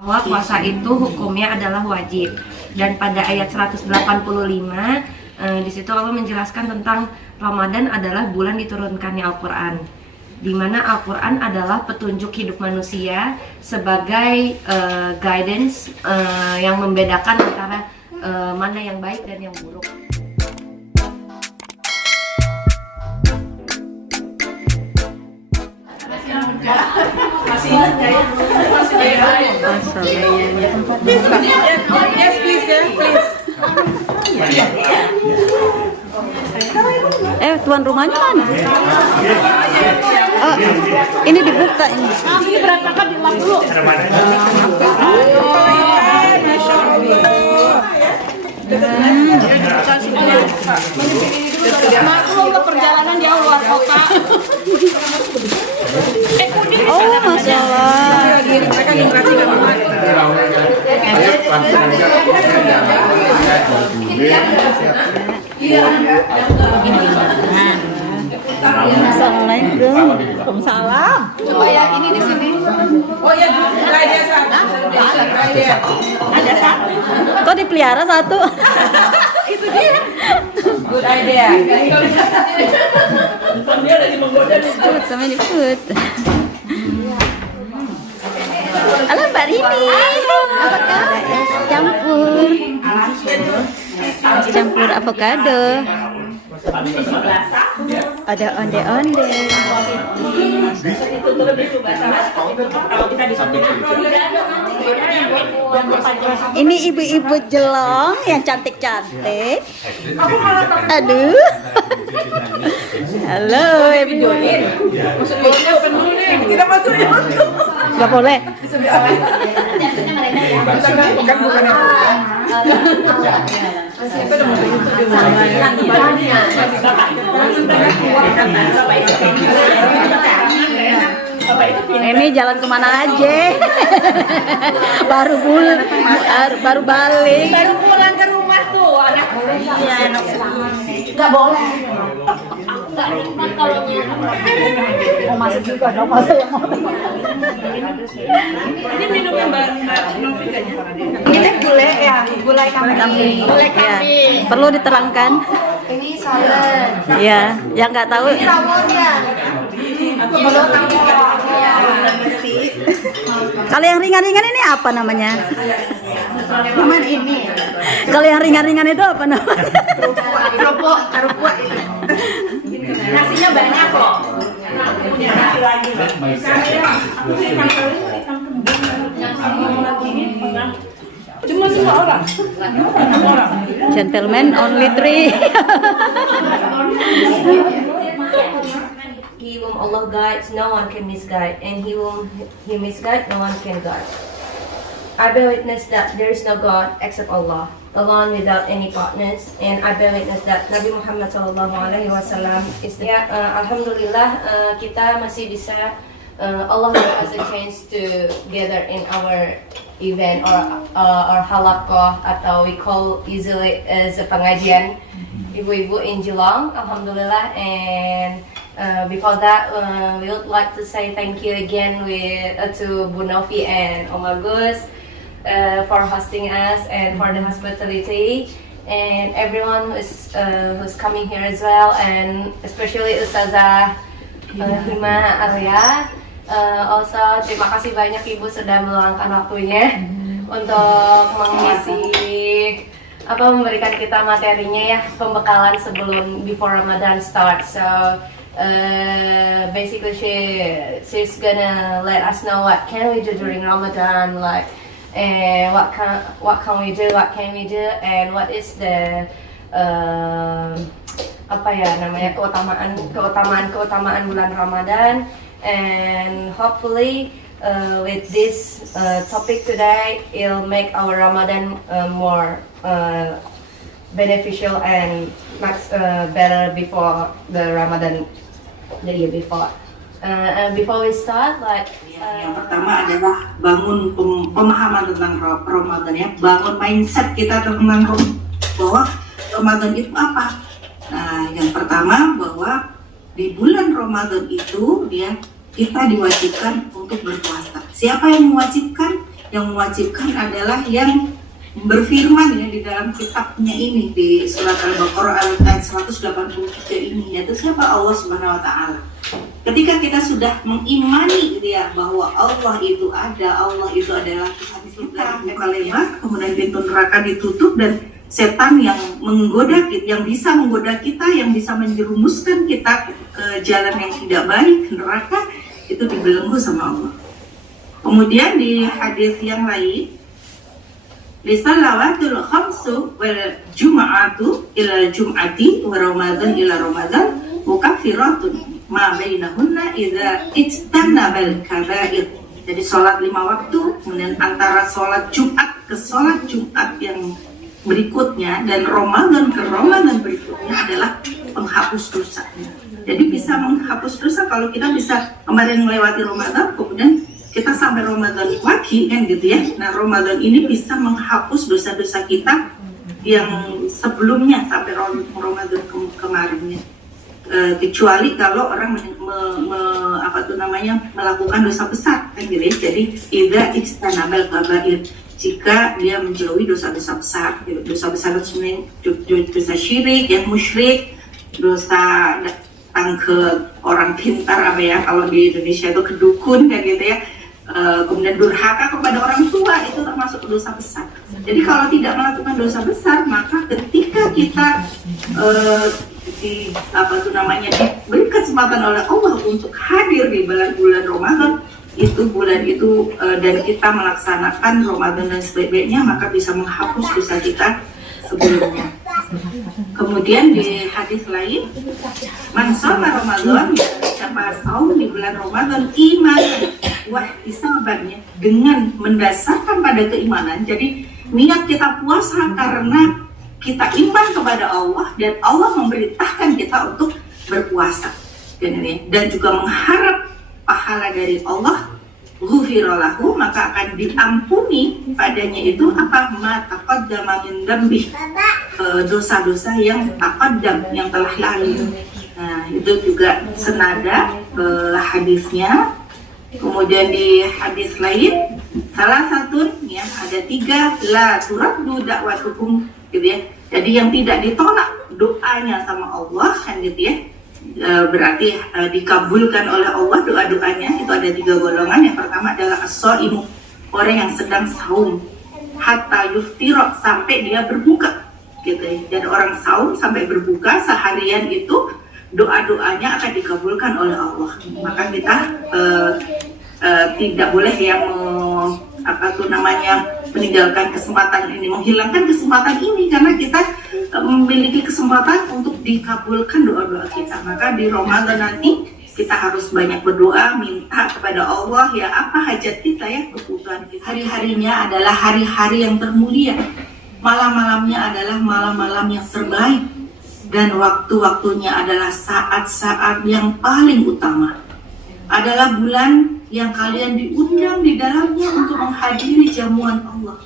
Bahwa puasa itu hukumnya adalah wajib. Dan pada ayat 185 di situ Allah menjelaskan tentang Ramadan adalah bulan diturunkannya Al-Quran, di mana Al-Quran adalah petunjuk hidup manusia sebagai guidance yang membedakan antara mana yang baik dan yang buruk. Masih ingat nggak ya? Yes, please, ya, please. Tuan rumahnya mana? Oh, ini dibuka ini. Ini berantakan di lap dulu. Maklum ke perjalanan jauh luar kota. Oh, Masya Allah. Mereka migrasi Assalamualaikum. Waalaikumsalam. Coba ya, ini di sini. Oh ya, nggak ada satu. Ada satu. Kok dipelihara satu? Itu dia. Good idea. Dia lagi menggoda nih. Food sama di food. Halo Mbak Rini. Apa kabar? Es campur. Es campur avocado. Ada onde-onde. Ini ibu-ibu jelong yang cantik-cantik. Aduh. Halo ibu. Kita masuk ya. Gak boleh. Ini jalan kemana aja? baru balik. Baru pulang ke rumah tuh anak. Iya, enak banget. Enggak boleh. Mau masuk juga dong, masa yang mau. Ini minum yang Mbak Novi kayaknya. Ini gulai ya, gulai kambing. Gulai Ya, kambing. perlu diterangkan. Ini salad. Ya, yang nggak tahu. Ini rawonnya. Kalau Kalau yang ringan-ringan ini apa namanya? cuman ini Kalau yang ringan-ringan itu apa namanya? kerupuk Nasinya banyak loh. Cuma 5 orang. Gentleman only 3. He whom Allah guides, no one can misguide, and he whom he misguides, no one can guide. I bear witness that there is no God except Allah, alone without any partners, and I bear witness that Nabi Muhammad SAW is the. Alhamdulillah, kita masih bisa. Allah gave us a chance to gather in our event or halaqah, atau we call easily as a pengajian ibu-ibu in Geelong. Alhamdulillah, and before that, we would like to say thank you again to Bu Novi and Om Agus for hosting us and for the hospitality, and everyone who's coming here as well, and especially Ustazah Hima Arya. Also, terima kasih banyak Ibu sudah meluangkan waktunya untuk memberikan kita materinya ya, pembekalan sebelum before Ramadan starts. So basically she's gonna let us know what can we do during Ramadan, like, and what can we do, and what is the keutamaan bulan Ramadan, and hopefully with this topic today, it'll make our Ramadan more beneficial and much better before the Ramadan the year before. And before we start, yang pertama adalah bangun pemahaman tentang Ramadan, ya, bangun mindset kita tentang bahwa Ramadan itu apa. Nah, yang pertama bahwa di bulan Ramadan itu kita diwajibkan untuk berpuasa. Siapa yang mewajibkan? Yang mewajibkan adalah yang berfirman ya di dalam kitabnya ini di surat Al-Baqarah ayat 183 ini, yaitu siapa? Allah Subhanahu wa taala. Ketika kita sudah mengimani gitu ya bahwa Allah itu ada, Allah itu adalah Tuhan kita, buka lebar, kemudian pintu neraka ditutup dan setan yang menggoda kita, yang bisa menggoda kita, yang bisa menjerumuskan kita ke jalan yang tidak baik, ke neraka, itu dibelenggu sama Allah. Kemudian di hadis yang lain, lisalawatul khamsu wal jum'atu ila jum'ati wa ramadan ila ramadan mukaffiratun ma bainahunna idza ijtanabal kaba'ir. Jadi sholat 5 waktu, kemudian antara sholat Jumat ke sholat Jumat yang berikutnya dan Ramadan ke Ramadan berikutnya adalah penghapus dosa. Jadi bisa menghapus dosa kalau kita bisa kemarin melewati Ramadan, kemudian kita sampai Ramadan lagi kan gitu ya. Nah, Ramadan ini bisa menghapus dosa-dosa kita yang sebelumnya sampai Ramadan kemarinnya. Kecuali kalau orang melakukan dosa besar kan gitu ya. Jadi idza ijtanabal kaba'ir, jika dia menjauhi dosa-dosa besar. Dosa besar itu sebenarnya dosa syirik, yang musyrik, dosa datang ke orang pintar apa ya, kalau di Indonesia itu kedukun kan gitu ya. Kemudian durhaka kepada orang tua, itu termasuk dosa besar. Jadi kalau tidak melakukan dosa besar, maka ketika kita diberi kesempatan oleh Allah untuk hadir di bulan Ramadan itu dan kita melaksanakan Ramadan dan sebaik-baiknya, maka bisa menghapus dosa kita sebelumnya. Kemudian di hadis lain, man shoma Ramadan, siapa saum di bulan Ramadan iman wahtisaban, dengan mendasarkan pada keimanan. Jadi niat kita puasa karena kita iman kepada Allah dan Allah memerintahkan kita untuk berpuasa dan juga mengharap pahala dari Allah, ghufira lahu, maka akan diampuni padanya itu apa? Ma taqaddama min dzambi, dosa-dosa yang taqaddam, yang telah lalu. Nah, itu juga senada hadisnya. Kemudian di hadis lain, salah satu ya ada 3 la turaddu da'watukum gitu ya. Jadi yang tidak ditolak doanya sama Allah kan gitu ya. Berarti dikabulkan oleh Allah doa-doanya. Itu ada 3 golongan. Yang pertama adalah as-shaimu, orang yang sedang saum, hatta yuftira, sampai dia berbuka gitu ya. Dan orang saum sampai berbuka seharian itu doa-doanya akan dikabulkan oleh Allah. Maka kita tidak boleh ya meninggalkan kesempatan ini, menghilangkan kesempatan ini, karena kita memiliki kesempatan untuk dikabulkan doa-doa kita. Maka di Ramadan nanti kita harus banyak berdoa, minta kepada Allah ya apa hajat kita ya, kebutuhan kita. Hari-harinya adalah hari-hari yang termulia, malam-malamnya adalah malam-malam yang terbaik, dan waktu-waktunya adalah saat-saat yang paling utama. Adalah bulan yang kalian diundang di dalamnya untuk menghadiri jamuan Allah,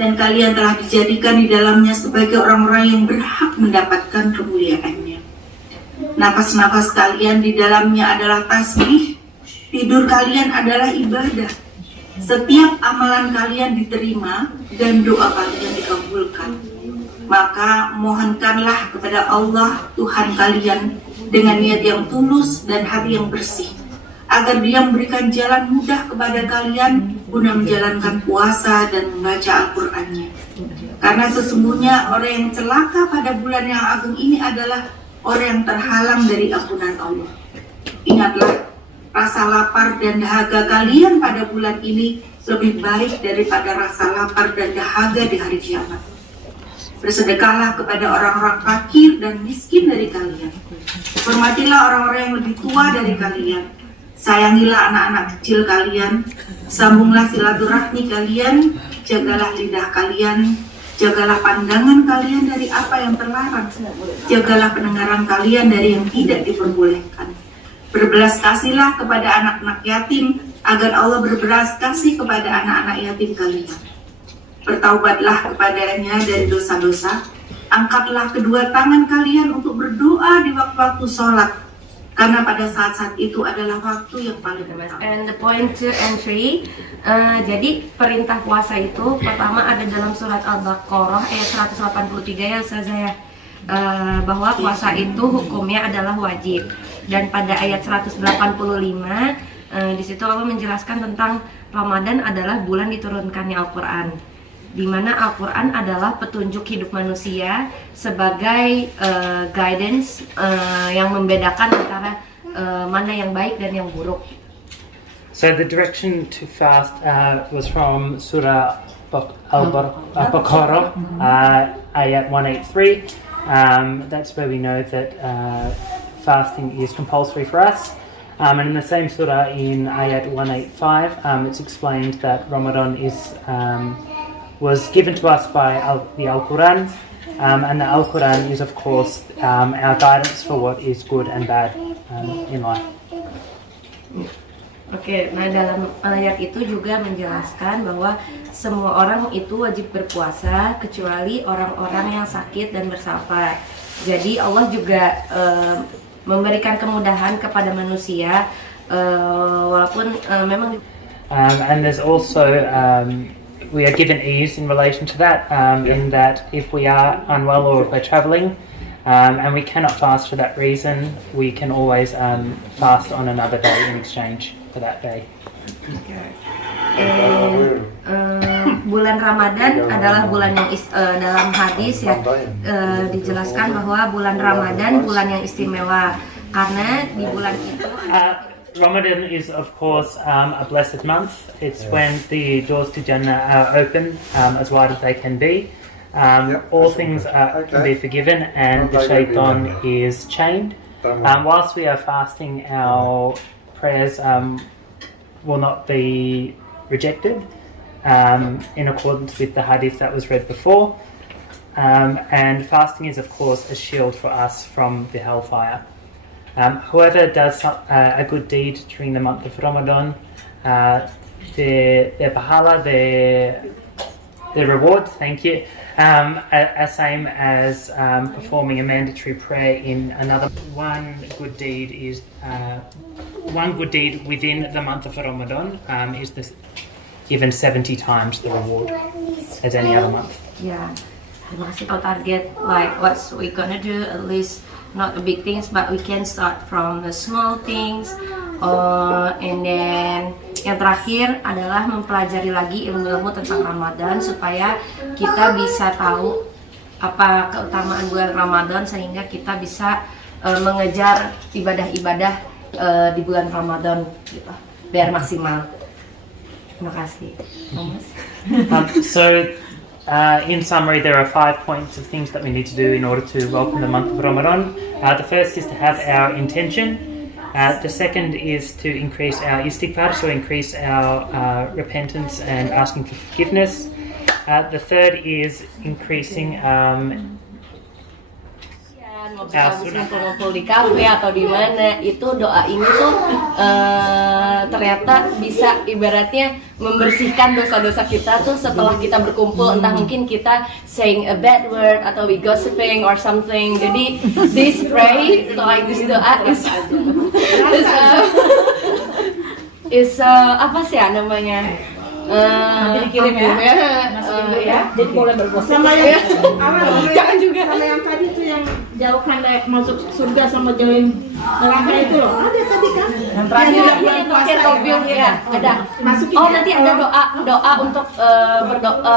dan kalian telah dijadikan di dalamnya sebagai orang-orang yang berhak mendapatkan kemuliaannya. Nafas-nafas kalian di dalamnya adalah tasbih, tidur kalian adalah ibadah. Setiap amalan kalian diterima dan doa kalian dikabulkan. Maka mohonkanlah kepada Allah Tuhan kalian dengan niat yang tulus dan hati yang bersih, agar Dia memberikan jalan mudah kepada kalian guna menjalankan puasa dan membaca Al-Qur'annya. Karena sesungguhnya orang yang celaka pada bulan yang agung ini adalah orang yang terhalang dari ampunan Allah. Ingatlah, rasa lapar dan dahaga kalian pada bulan ini lebih baik daripada rasa lapar dan dahaga di hari kiamat. Bersedekahlah kepada orang-orang fakir dan miskin dari kalian. Hormatilah orang-orang yang lebih tua dari kalian. Sayangilah anak-anak kecil kalian. Sambunglah silaturahmi kalian. Jagalah lidah kalian. Jagalah pandangan kalian dari apa yang terlarang. Jagalah pendengaran kalian dari yang tidak diperbolehkan. Berbelas kasihlah kepada anak-anak yatim, agar Allah berbelas kasih kepada anak-anak yatim kalian. Bertaubatlah kepadanya dari dosa-dosa. Angkatlah kedua tangan kalian untuk berdoa di waktu-waktu sholat. karena pada saat-saat itu adalah waktu yang paling utama. And the point 2 and 3, jadi perintah puasa itu pertama ada dalam surat Al-Baqarah ayat 183 ya Ustazah ya. Bahwa puasa itu hukumnya adalah wajib, dan pada ayat 185 di situ Allah menjelaskan tentang Ramadan adalah bulan diturunkannya Al-Quran, di mana Al-Quran adalah petunjuk hidup manusia sebagai guidance yang membedakan antara mana yang baik dan yang buruk. So the direction to fast was from Surah Al-Baqarah, ayat 183. That's where we know that fasting is compulsory for us. And in the same surah, in ayat 185, it's explained that Ramadan was given to us by the Al-Quran, and the Al-Quran is of course our guidance for what is good and bad in life. Oke, nah dalam ayat itu juga menjelaskan bahwa semua orang itu wajib berpuasa kecuali orang-orang yang sakit dan bersafar. Jadi Allah juga memberikan kemudahan kepada manusia walaupun memang and there's also we are given ease in relation to that, in that if we are unwell or if we're travelling and we cannot fast for that reason, we can always fast on another day in exchange for that day. Bulan Ramadan adalah bulan yang dalam hadis ya dijelaskan bahwa bulan Ramadan bulan yang istimewa karena di bulan itu Ramadan is of course a blessed month. It's when the doors to Jannah are open as wide as they can be. All things can be forgiven and the shaitan is chained. Whilst we are fasting, our prayers will not be rejected in accordance with the hadith that was read before. And fasting is of course a shield for us from the hellfire. Whoever does a good deed during the month of Ramadan, their pahala, their reward, thank you, are same as performing a mandatory prayer in another. One good deed within the month of Ramadan is given 70 times the reward as any other month. ya masih tahu target like what's we gonna do, at least not the big things but we can start from the small things. And then yang terakhir adalah mempelajari lagi ilmu-ilmu tentang Ramadan supaya kita bisa tahu apa keutamaan bulan Ramadan sehingga kita bisa mengejar ibadah-ibadah di bulan Ramadan gitu, biar maksimal. Terima kasih. In summary, there are 5 points of things that we need to do in order to welcome the month of Ramadan. The first is to have our intention. The second is to increase our istighfar, so increase our repentance and asking for forgiveness. The third is increasing ngumpul-ngumpul di kafe atau di mana, itu doa ini tuh ternyata bisa ibaratnya membersihkan dosa-dosa kita tuh setelah kita berkumpul, entah mungkin kita saying a bad word atau we gossiping or something. Jadi this pray like this doa is apa sih ya namanya? Kirim ya. Jadi boleh berpuasa. Sama yang Jangan juga. sama yang tadi tuh yang jauhkan masuk surga sama jauhin neraka itu loh. Ada tadi kan? Yang terakhir Yang terakhir Robil ya ada. Masukin Oh ya. nanti ada doa untuk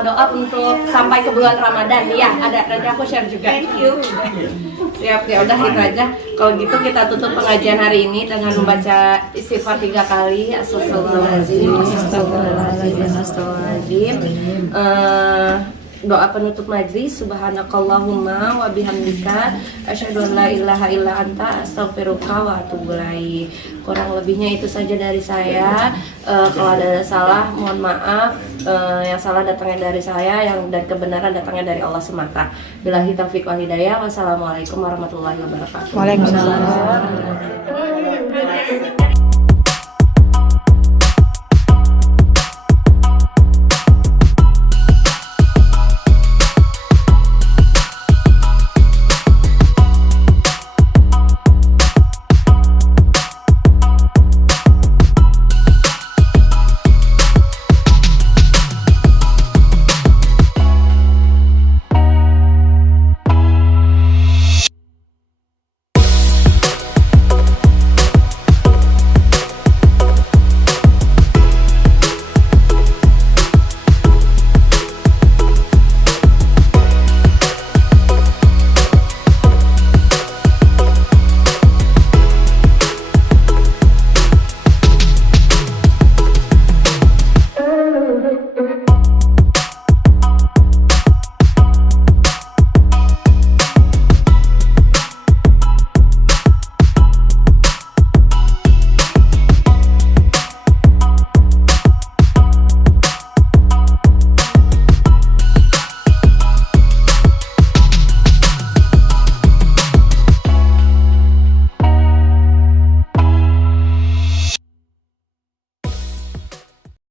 doa untuk sampai ke bulan Ramadan. Iya ada, nanti aku share juga. Thank you. Siap, ya udah itu aja. Kalau gitu kita tutup pengajian hari ini dengan membaca istighfar 3 kali. Astagfirullahaladzim, astagfirullahaladzim, astagfirullahaladzim. Doa penutup majlis. Subhanakallahumma wa bihamdika asyhadu an la ilaha illa anta astaghfiruka wa atubu ilaik. Kurang lebihnya itu saja dari saya. Kalau ada salah mohon maaf. Yang salah datangnya dari saya, dan kebenaran datangnya dari Allah semata. Billahi taufiq wal hidayah. Wassalamualaikum warahmatullahi wabarakatuh. Waalaikumsalam.